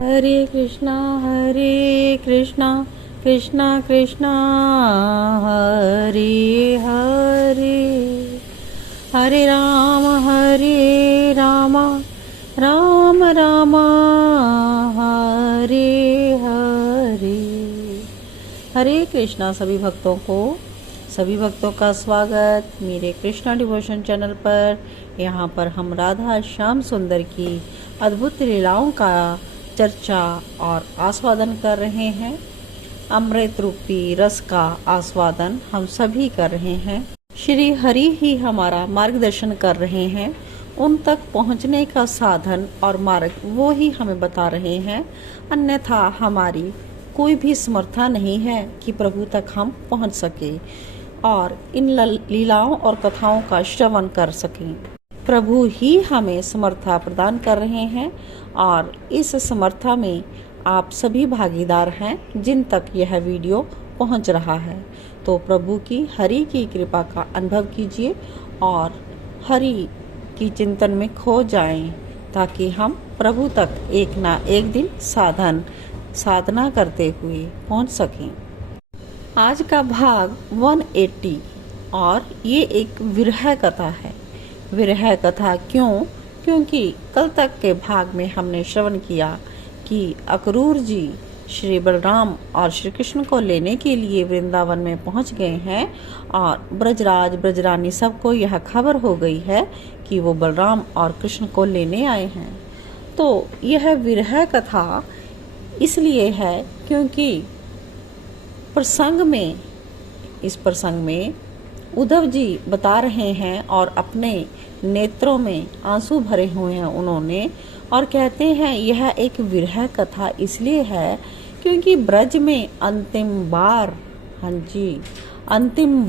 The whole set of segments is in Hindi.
हरे कृष्णा कृष्णा कृष्णा हरे हरे, हरे राम राम राम हरे हरे। हरे कृष्णा सभी भक्तों का स्वागत मेरे कृष्णा डिवोशन चैनल पर। यहाँ पर हम राधा श्याम सुंदर की अद्भुत लीलाओं का चर्चा और आस्वादन कर रहे हैं। अमृत रूपी रस का आस्वादन हम सभी कर रहे हैं। श्री हरि ही हमारा मार्गदर्शन कर रहे हैं। उन तक पहुंचने का साधन और मार्ग वो ही हमें बता रहे हैं। अन्यथा हमारी कोई भी समर्था नहीं है कि प्रभु तक हम पहुंच सके और इन लीलाओं और कथाओं का श्रवण कर सकें। प्रभु ही हमें समर्था प्रदान कर रहे हैं और इस समर्था में आप सभी भागीदार हैं जिन तक यह वीडियो पहुंच रहा है। तो प्रभु की हरि की कृपा का अनुभव कीजिए और हरि की चिंतन में खो जाएं, ताकि हम प्रभु तक एक ना एक दिन साधना करते हुए पहुंच सकें। आज का भाग 180 और ये एक विरह कथा है। विरह कथा क्योंकि कल तक के भाग में हमने श्रवण किया कि अक्रूर जी श्री बलराम और श्री कृष्ण को लेने के लिए वृंदावन में पहुंच गए हैं और ब्रजरानी सबको यह खबर हो गई है कि वो बलराम और कृष्ण को लेने आए हैं। तो यह विरह कथा इसलिए है क्योंकि इस प्रसंग में उद्धव जी बता रहे हैं और अपने नेत्रों में आंसू भरे हुए हैं उन्होंने, और कहते हैं यह एक विरह कथा इसलिए है क्योंकि ब्रज में अंतिम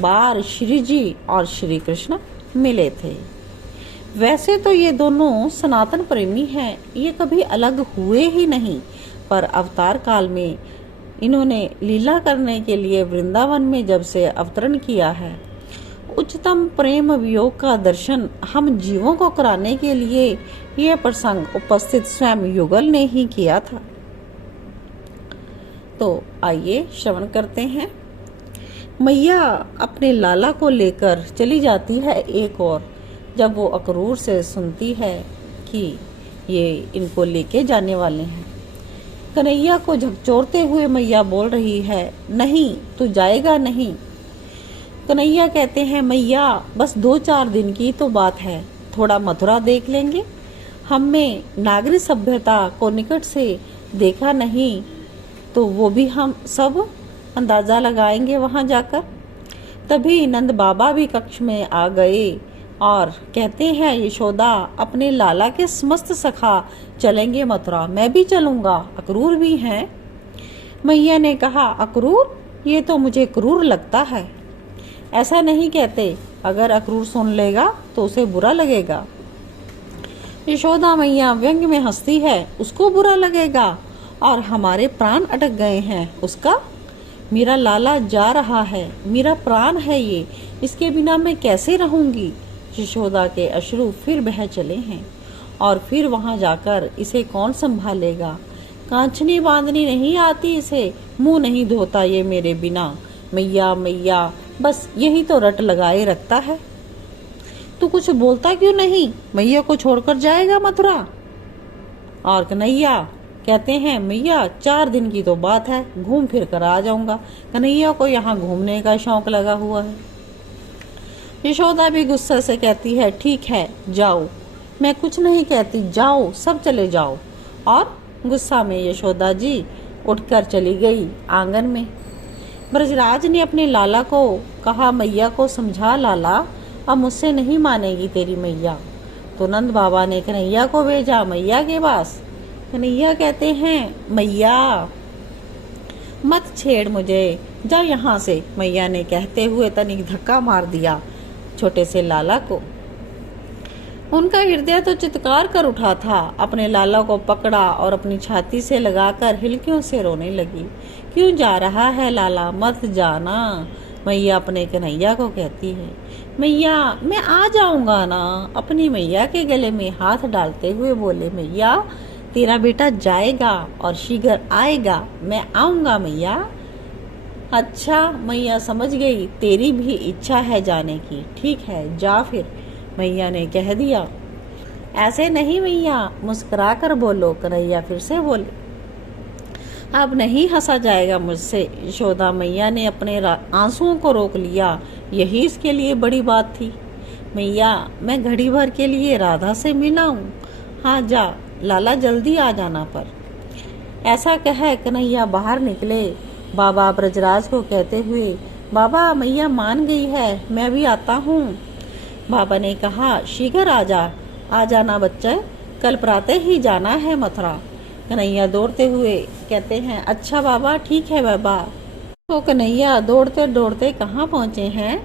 बार श्री जी और श्री कृष्ण मिले थे। वैसे तो ये दोनों सनातन प्रेमी हैं, ये कभी अलग हुए ही नहीं, पर अवतार काल में इन्होंने लीला करने के लिए वृंदावन में जब से अवतरण किया है, उच्चतम प्रेम वियोग का दर्शन हम जीवों को कराने के लिए यह प्रसंग उपस्थित स्वयं युगल ने ही किया था। तो आइए श्रवण करते हैं। मैया अपने लाला को लेकर चली जाती है एक और। जब वो अक्रूर से सुनती है कि ये इनको लेके जाने वाले हैं, कन्हैया को झकझोरते हुए मैया बोल रही है, नहीं तू जाएगा नहीं। कन्हैया कहते हैं, मैया बस 2-4 दिन की तो बात है, थोड़ा मथुरा देख लेंगे। हमने नागरिक सभ्यता को निकट से देखा नहीं तो वो भी हम सब अंदाजा लगाएंगे वहां जाकर। तभी नंद बाबा भी कक्ष में आ गए और कहते हैं, यशोदा अपने लाला के समस्त सखा चलेंगे मथुरा, मैं भी चलूंगा, अक्रूर भी हैं। मैया ने कहा, अक्रूर? ये तो मुझे क्रूर लगता है। ऐसा नहीं कहते, अगर अक्रूर सुन लेगा तो उसे बुरा लगेगा। यशोदा मैया व्यंग में हंसती है, उसको बुरा लगेगा और हमारे प्राण अटक गए हैं उसका। मेरा लाला जा रहा है, मेरा प्राण है ये, इसके बिना मैं कैसे रहूंगी। यशोदा के अश्रु फिर बह चले हैं और फिर वहां जाकर इसे कौन संभालेगा। कांचनी बांधनी नहीं आती इसे, मुंह नहीं धोता ये मेरे बिना। मैया मैया बस यही तो रट लगाए रखता है। तू कुछ बोलता क्यों नहीं, मैया को छोड़कर जाएगा मथुरा? और कन्हैया कहते हैं, मैया 4 दिन की तो बात है, घूम फिर कर आ जाऊंगा। कन्हैया को यहाँ घूमने का शौक लगा हुआ है। यशोदा भी गुस्सा से कहती है, ठीक है जाओ, मैं कुछ नहीं कहती, जाओ सब चले जाओ। और गुस्सा में यशोदा जी उठकर चली गई आंगन में। ब्रजराज ने अपने लाला को कहा, मैया को समझा लाला, अब मुझसे नहीं मानेगी तेरी मैया। तो नंद बाबा ने कन्हैया को भेजा मैया के पास। कन्हैया कहते हैं, मैया मत छेड़ मुझे, जा यहाँ से। मैया ने कहते हुए तनिक धक्का मार दिया छोटे से लाला को। उनका हृदय तो चित्कार कर उठा था। अपने लाला को पकड़ा और अपनी छाती से लगाकर हिलकियों से रोने लगी। क्यों जा रहा है लाला, मत जाना। मैया अपने कन्हैया को कहती है, मैया मैं आ जाऊंगा ना। अपनी मैया के गले में हाथ डालते हुए बोले, मैया तेरा बेटा जाएगा और शीघ्र आएगा, मैं आऊंगा मैया। अच्छा मैया समझ गई, तेरी भी इच्छा है जाने की, ठीक है जा फिर, मैया ने कह दिया। ऐसे नहीं मैया, मुस्कुरा कर बोलो, कन्हैया फिर से बोले। अब नहीं हंसा जाएगा मुझसे। यशोदा मैया ने अपने आंसुओं को रोक लिया, यही इसके लिए बड़ी बात थी। मैया मैं घड़ी भर के लिए राधा से मिला हूँ, हाँ जा, लाला जल्दी आ जाना पर। ऐसा कह कन्हैया बाहर निकले, बाबा ब्रजराज को कहते हुए, बाबा मैया मान गई है, मैं भी आता हूँ। बाबा ने कहा, शीघ्र आ जाना बच्चे, कल प्रातः ही जाना है मथुरा। कन्हैया दौड़ते हुए कहते हैं, अच्छा बाबा ठीक है बाबा। तो कन्हैया दौड़ते दौड़ते कहाँ पहुँचे हैं?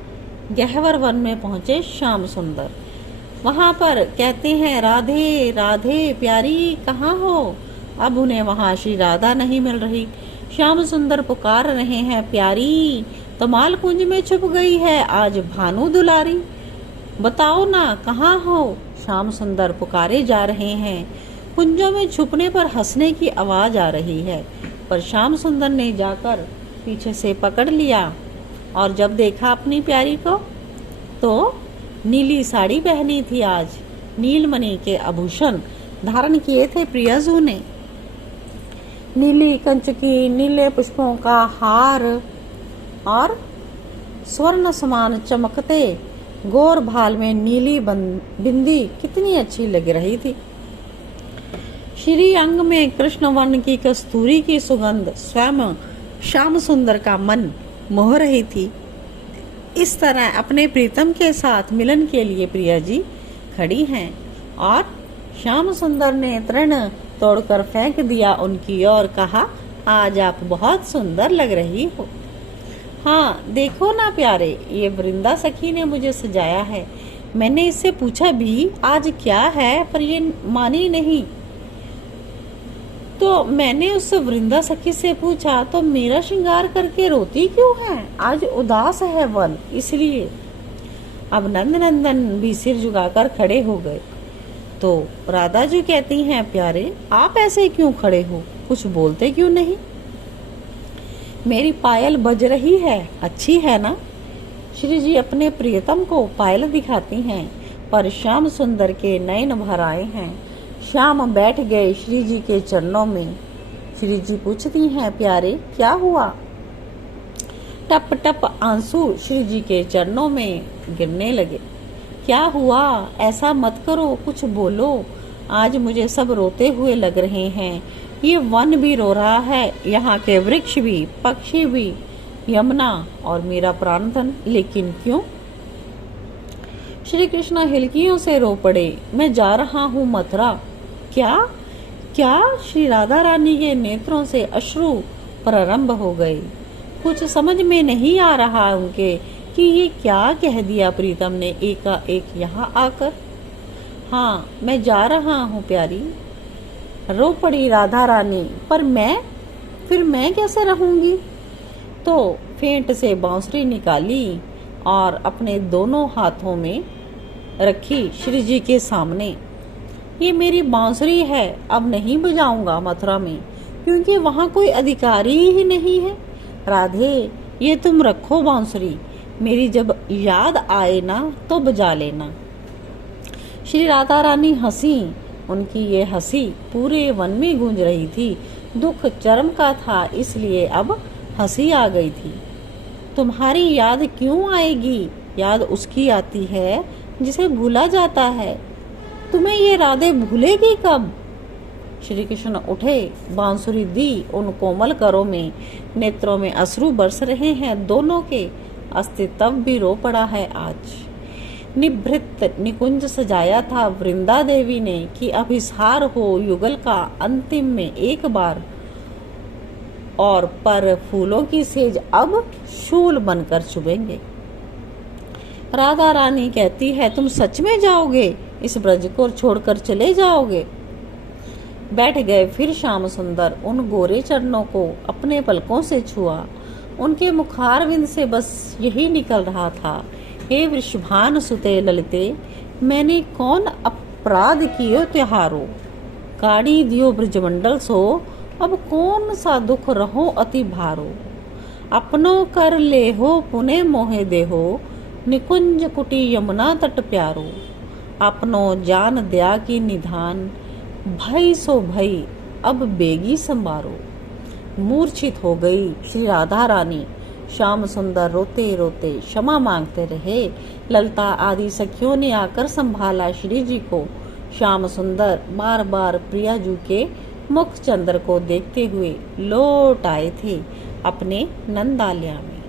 गहवर वन में पहुँचे श्याम सुंदर। वहाँ पर कहते हैं, राधे राधे प्यारी कहाँ हो? अब उन्हें वहाँ श्री राधा नहीं मिल रही। श्याम सुंदर पुकार रहे हैं, प्यारी तो मालकुंज में छुप गई है आज भानु दुलारी, बताओ ना कहाँ हो? श्याम सुंदर पुकारे जा रहे हैं। कुंजों में छुपने पर हंसने की आवाज आ रही है, पर श्याम सुंदर ने जाकर पीछे से पकड़ लिया और जब देखा अपनी प्यारी को तो नीली साड़ी पहनी थी आज, नीलमणि के आभूषण धारण किए थे प्रियजू ने, नीली कंचकी, नीले पुष्पों का हार और स्वर्ण समान चमकते गोर भाल में नीली बिंदी कितनी अच्छी लग रही थी। श्री अंग में कृष्ण वर्ण की कस्तूरी की सुगंध स्वयं श्याम सुंदर का मन मोह रही थी। इस तरह अपने प्रीतम के साथ मिलन के लिए प्रिया जी खड़ी हैं और श्याम सुंदर ने तृण तोड़कर फेंक दिया उनकी ओर, कहा, आज आप बहुत सुंदर लग रही हो। हाँ देखो ना प्यारे, ये वृंदा सखी ने मुझे सजाया है। मैंने इससे पूछा भी आज क्या है, पर ये मानी नहीं। तो मैंने उस वृंदा सखी से पूछा, तो मेरा श्रृंगार करके रोती क्यों है? आज उदास है वन, इसलिए। अब नंद नंदन भी सिर झुकाकर खड़े हो गए। तो राधा जी कहती हैं, प्यारे आप ऐसे क्यों खड़े हो, कुछ बोलते क्यों नहीं? मेरी पायल बज रही है, अच्छी है ना? श्री जी अपने प्रियतम को पायल दिखाती हैं, पर श्याम सुंदर के नयन भर आए हैं। श्याम बैठ गए श्री जी के चरणों में। श्री जी पूछती हैं, प्यारे क्या हुआ? टप टप आंसू श्री जी के चरणों में गिरने लगे। क्या हुआ? ऐसा मत करो, कुछ बोलो। आज मुझे सब रोते हुए लग रहे हैं। ये वन भी रो रहा है, यहाँ के वृक्ष भी, पक्षी भी, यमुना और मेरा प्राणधन, लेकिन क्यों? श्री कृष्ण हिलकियों से रो पड़े। मैं जा रहा हूँ मथुरा। क्या क्या? श्री राधा रानी के नेत्रों से अश्रु प्रारंभ हो गए। कुछ समझ में नहीं आ रहा उनके कि ये क्या कह दिया प्रीतम ने एकाएक यहाँ आकर। हाँ मैं जा रहा हूँ प्यारी, रो पड़ी राधा रानी। पर फिर मैं कैसे रहूंगी? तो फेंट से बांसुरी निकाली और अपने दोनों हाथों में रखी श्री जी के सामने। ये मेरी बांसुरी है, अब नहीं बजाऊंगा मथुरा में, क्योंकि वहाँ कोई अधिकारी ही नहीं है। राधे ये तुम रखो बांसुरी, मेरी जब याद आए ना तो बजा लेना। श्री राधा रानी हंसी। उनकी ये हंसी पूरे वन में गूंज रही थी। दुख चरम का था, इसलिए अब हंसी आ गई थी। तुम्हारी याद क्यों आएगी? याद उसकी आती है जिसे भूला जाता है। तुम्हें ये राधे भूलेगी कब? श्री कृष्ण उठे, बांसुरी दी उन कोमल करों में, नेत्रों में अश्रु बरस रहे हैं। दोनों के अस्तित्व भी रो पड़ा है आज। निभृत निकुंज सजाया था वृंदा देवी ने कि अभिसार हो युगल का अंतिम में एक बार, और पर फूलों की सेज अब शूल बनकर चुभेंगे। राधा रानी कहती है, तुम सच में जाओगे? इस ब्रज को छोड़कर चले जाओगे? बैठ गए फिर श्याम सुंदर। उन गोरे चरणों को अपने पलकों से छुआ। उनके मुखारविंद से बस यही निकल रहा था, हे वृषभान सुते ललिते, मैंने कौन अपराध कियो त्योहारो, काढ़ी दियो ब्रजमंडल सो, अब कौन सा दुख रहो अति भारो। अपनो कर ले हो पुने मोहे देहो, निकुंज कुटी यमुना तट प्यारो। अपनो जान दया की निधान, भई सो भई अब बेगी संबारो। मूर्छित हो गई श्री राधा रानी, श्याम सुंदर रोते रोते क्षमा मांगते रहे। ललता आदि सखियों ने आकर संभाला श्री जी को। श्याम सुंदर बार बार प्रियाजू के मुख चंद्र को देखते हुए लौट आए थे अपने नंदालया में।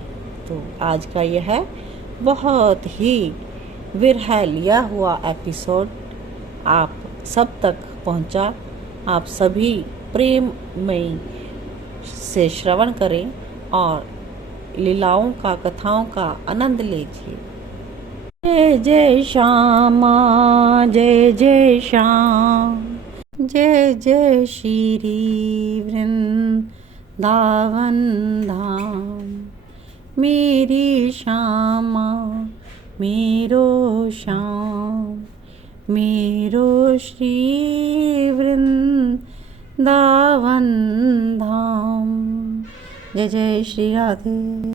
तो आज का यह बहुत ही विरह लिया हुआ एपिसोड आप सब तक पहुंचा। आप सभी प्रेममयी से श्रवण करें और लीलाओं का, कथाओं का आनंद लीजिए। जय जय श्यामा, जय जय श्याम, जय जय श्री वृंदावन धाम। मेरी श्यामा मेरो श्याम, मेरो श्री वृंदावन धाम। जय जय श्री राधे।